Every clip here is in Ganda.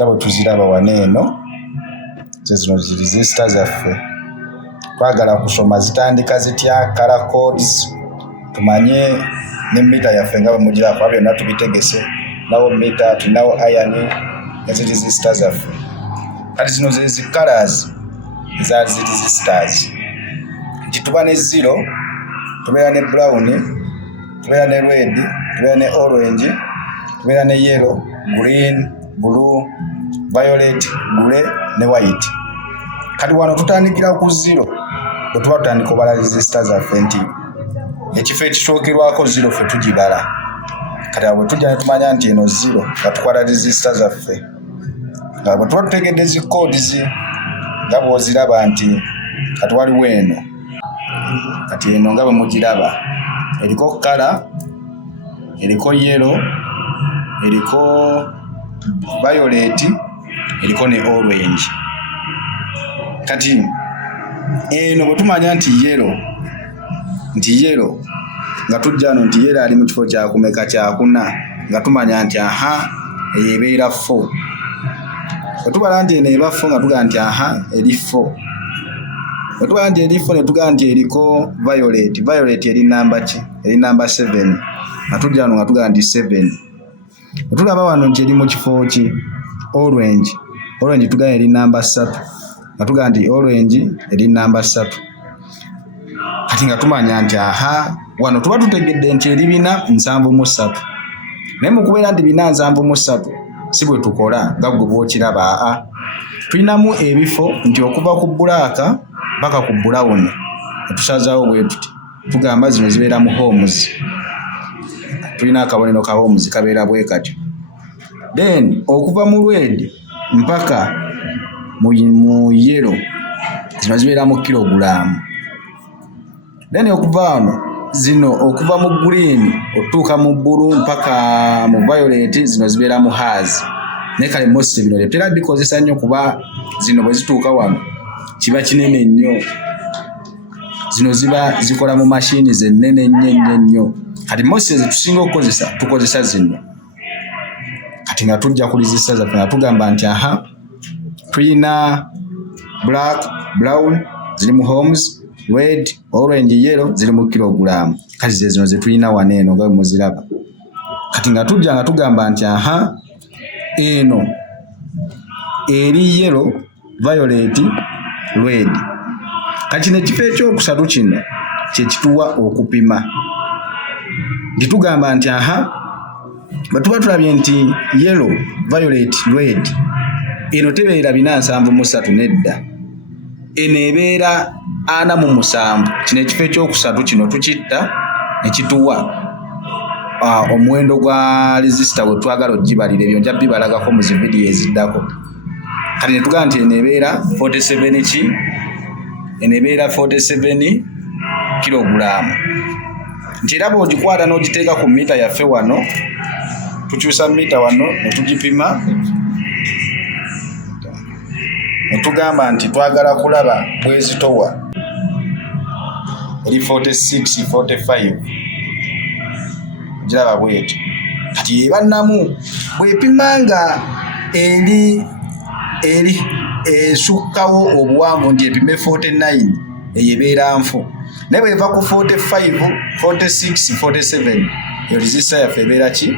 Ngabo tuziraba waneeno zino resistors zaffe twagala kusoma zitandika zitya color codes tumanye ne meter yaffe nga bwe mugira kwa byonna tubitegese nawo meter tunawo iron ezi resistors zaffe kati zino zezi colors za resistors tuba ne 0 tubeera ne brown tubeera ne red tubeera ne orange tubeera ne yellow green blue violet grey ne white kati wano tutandikira ku 0 bwe tuba tutandika obala resistors zaffe nti ekifo ekisookerwako 0 ffe tugibala kati bwe tujja ne tumanya nti eno 0 nga tukwata resistors zaffe nga bwe tuba tutegedde zi codes nga bw'oziraba nti kati waliwo eno kati eno nga bwe mugiraba eriko kala eriko yellow eriko violet eriko ne orange kati eno bwe tumanya nti yellow nga tujja no nti yellow ali mu kifo kya kumeka kya kuna nga tumanya nti eyo ebeera 4 bwe tubala nti eno eba 4 nga tugaa nti eri 4 bwe tubala nti eri 4 ne tugaa nti eriko violet eri namba ki eri namba 7 nga tujja no nga tugaa nti 7 bwe tulaba wano nti eri mu kifo ki orange tugaa eri namba 3 nga tugaa nti orange eri namba 3 kati nga tumanya nti wano tuba tutegedde nti eri 473 naye mu kubeera nti 473 si bwe tukola nga gwe bw'okiraba tulinamu ebifo nti okuva ku bulaaka paka ku brown tusazaawo bwe tuti tugamba zino zibeera mu homes tulina akabonero ka homes kabeera bwe katyo then okuva mu red mpaka mu yellow zino zibeera mu kilogulaamu then okuva wano zino okuva mu green otuuka mu blue mpaka mu violet zino zibeera mu hazi naye kale most bino tetera bikozesa nnyo kuba zino bwe zituuka wano kiba kinene nnyo zino ziba zikola mu mashini zennene nnyo kati most ezitusinga okukozesa tukozesa zino kati nga tujja ku resistors zaffe nga tugamba nti tulina black brown ziri mu homes red orange yellow ziri mu kilogulaamu kati zino ze tulina waneeno nga muziraba kati nga tujja nga tugamba nti eno eri yellow violet red kati n'ekifo ekyokusatu kino kye kituwa okupima tugamba nti bwe tuba tulabye nti yellow violet red eno tebeera 473 nedda eno ebeera 47 kino ekifo ekyokusatu kino tukitta ne kituwa omuwendo gwa resistor bwe twagala ogibalira ebyo nja bibalagako mu zividiyo eziddako kati ne tugamba nti eno ebeera 47 ki eno ebeera 47 kilogulaamu nti era bw'ogikwata n'ogiteeka ku mita yaffe wano tukyusa mita wano ne tugipima ne tugamba nti twagala kulaba bwezitowa eri 46 45 giraba bwetyo kati ebannamu bw'epima nga eri esukkawo obuwanvu nti epime 49 eyo ebeera nfu naye bw'eva ku 45 46 47 eyo resistor yaffe ebeera ki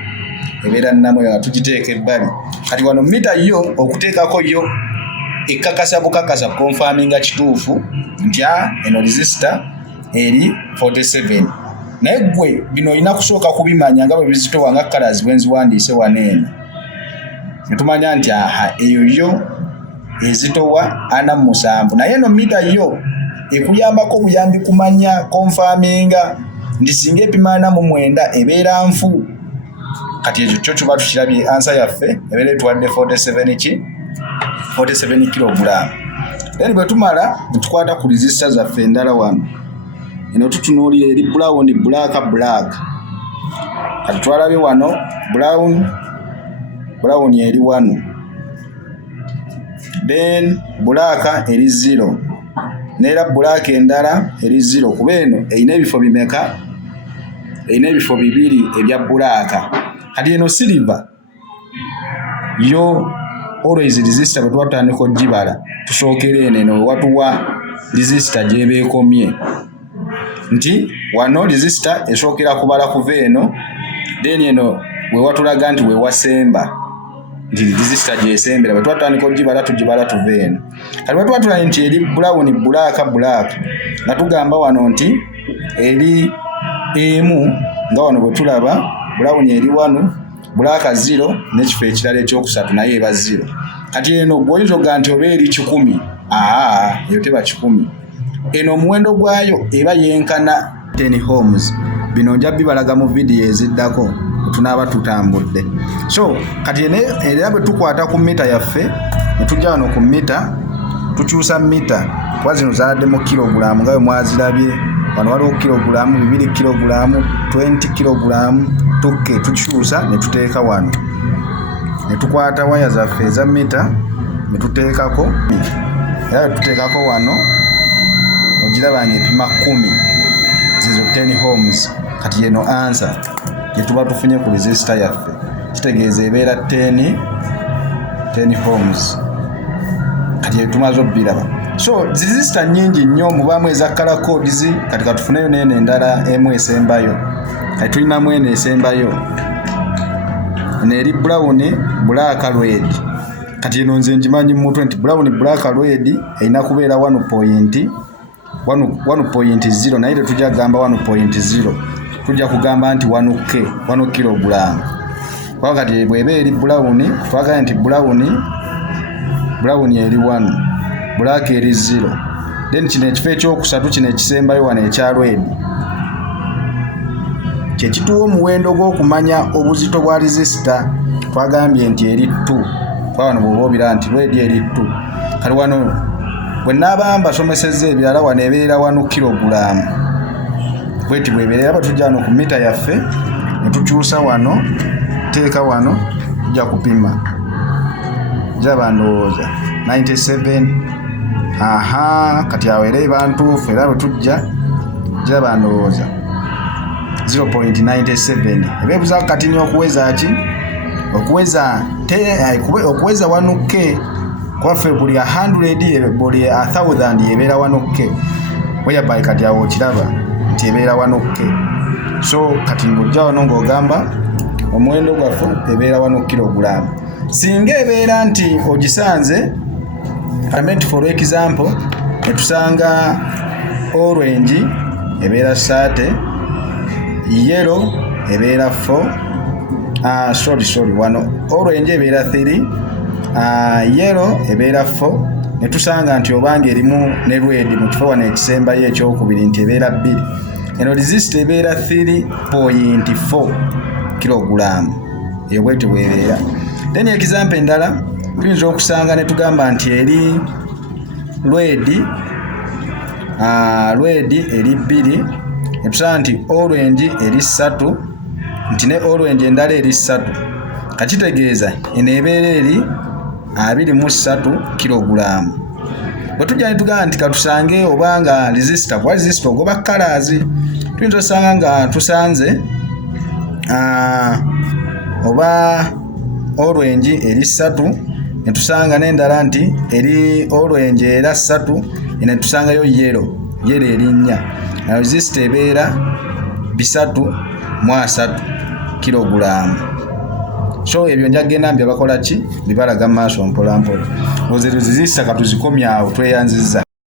ebeera nnamu nga tugiteeka ebbali kati wano mita yo okuteekako yo ekkakasa bukakasa konfaminga kituufu nti eno resistor eri 47 naye gwe bino olina kusooka kubimanya nga bwe bizitowa nga colors bwe nziwandiise waneeno ne tumanya nti eyo yo ezitowa 47 naye eno mita yo ekuyambako obuyambi kumanya konfaminga nti singa epima 49 ebeera nfu kati ekyo kyo tuba tukirabye ansa yaffe ebeera etuwadde 47 ki 47 kilogulaamu then bwe tumala netukwata ku resistor zaffe endala wano eno tutunuulira eri brown black kati twalabye wano brown eri 1 then black eri 0 neera black endala eri 0 kuba eno erina ebifo bimeka erina ebifo 2 ebya black kati eno silver yo always resistor bwe tuba tutandika ogibala tusookera eno watuwa resistor gyebeekomye nti wano resistor esookera kubala kuva eno then eno wewatulaga nti wewasemba nti resistor gyesembera bwe tuba tutandika ogibala tugibala tuva eno kati bwe tuba tulaba nti eri brown black nga tugamba wano nti eri emu nga wano bwe tulaba brown eri 1 black 0 n'ekifo ekirala ekyokusatu naye eba 0 kati eno gwoyinza okuga nti oba eri 100 eyo teba 100 eno omuwendo gwayo eba yenkana 10 ohms bino nja bibalaga mu vidiyo eziddako tunaaba tutambudde so kati era bwe tukwata ku mita yaffe ne tujja wano ku mita tukyusa mita kuba zino zaadde kilogulaamu nga bwe mwazirabye wano waliwo kilogulaamu 2 kilogulaamu 20 kilogulaamu tukke tukyusa ne tuteeka wano ne tukwata waya zaffe eza mita ne tuteekako era bwe tuteekako wano ogiraba ng'epima 10 zizo 10 ohms kati yeno answer gye tuba tufunye ku resistor yaffe kitegeeza ebeera 10 ohms kati yetumaze obbiraba so resistor nyingi nnyo mubaamu eza color codes kati katufuneyo n'eno endala emu esembayo kati tulinamu eno esembayo neeri brown black red kati eno nze ngimanyi mu mutwe nti brown black red erina kubeera 1.0 naye tetujja kugamba 1.0 tujja kugamba nti 1 kilogulaamu kuba kati bweba eri brown twagala nti brown eri 1 black eri 0 then kino ekifo ekyokusatu kino ekisembayo wano ekya red kyekituwa omuwendo gw'okumanya obuzito bwa resistor twagambye nti eri 2 kwa wano bw'oba obira nti red eri 2 kati wano bwe naaba mbasomesezza ebirala wano ebeera 1 kilogulaamu bweti bwebeerera batujja wano ku mita yaffe ne tukyusa wano teeka wano tujja kupima jaba ndowooza 97 kati awo era eba ntuufu era bwe tujja jaba ndowooza 0.97 ebeebuzaako kati ni okuweza ki okuweza 1k kwaffe buli 100 buli 1000 yebeera 1k whereby kati awo okiraba nti ebeera 1k so kati ng'ojja wano ng'ogamba omuwendo gwaffe ebeera 1 kilogulaamu singa ebeera nti ogisanze for example netusanga orange ebeera 30 yellow ebeera 4 sorry wano orange ebeera 3 yellow ebeera 4 netusanga nti obanga erimu ne red mu kifo wano ekisembayo ekyokubiri nti ebeera 2 eno resistor ebeera 3.4 kilogulaamu eyo bwete bwebeera then example endala tuyinza okusanga ne tugamba nti eri red eri 2 netusanga nti orange eri 3 nti ne orange endala eri 3 kakitegeeza eno ebeera eri 23 kilogulaamu bwe tujja ne tugamba nti katusange obanga resistor kuba resistor ogoba colors tuyinza osanga nga tusanze oba orange eri 3 netusanga n'endala nti eri orange era 3 netusangayo yellow eri 4 na resistor ebeera 3.3 kilogulaamu so ebyo njagenda mbye bakola ki bibalaga maaso mpola mpola oze resistor katuzikomya awo tweyanziza